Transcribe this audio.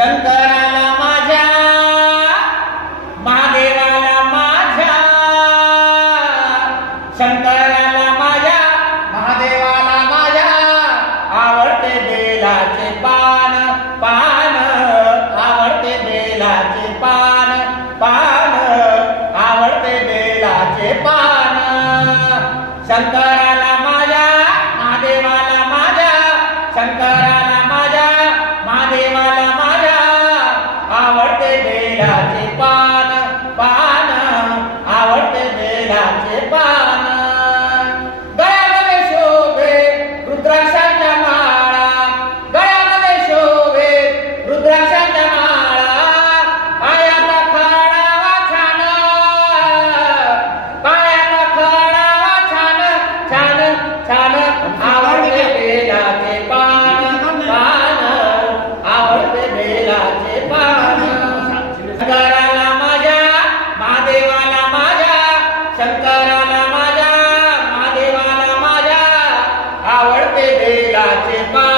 शंकराला माझ्या महादेवाला माझ्या शंकराला माझ्या महादेवाला माझ्या आवडते बेलाचे पान पान आवडते बेलाचे पान पान आवडते बेलाचे पान शंकराला माझ्या महादेवाला माझ्या शंकराला माझ्या महादेवाला माझ्या आवडते बेलाचे पान पान आवडते बेलाचे पान गळ्यामध्ये शोभे रुद्राक्षाच्या माळा गळ्यामध्ये शोभे रुद्राक्षाच्या माळा पायाला खडावा छान पायाला खडावा छान छान छान आवडते बेलाचे पान पान आवडते बेलाचे पान शंकराला माझ्या महादेवाला माझ्या शंकराला माझ्या महादेवाला माझ्या आवडते बेलाचे पान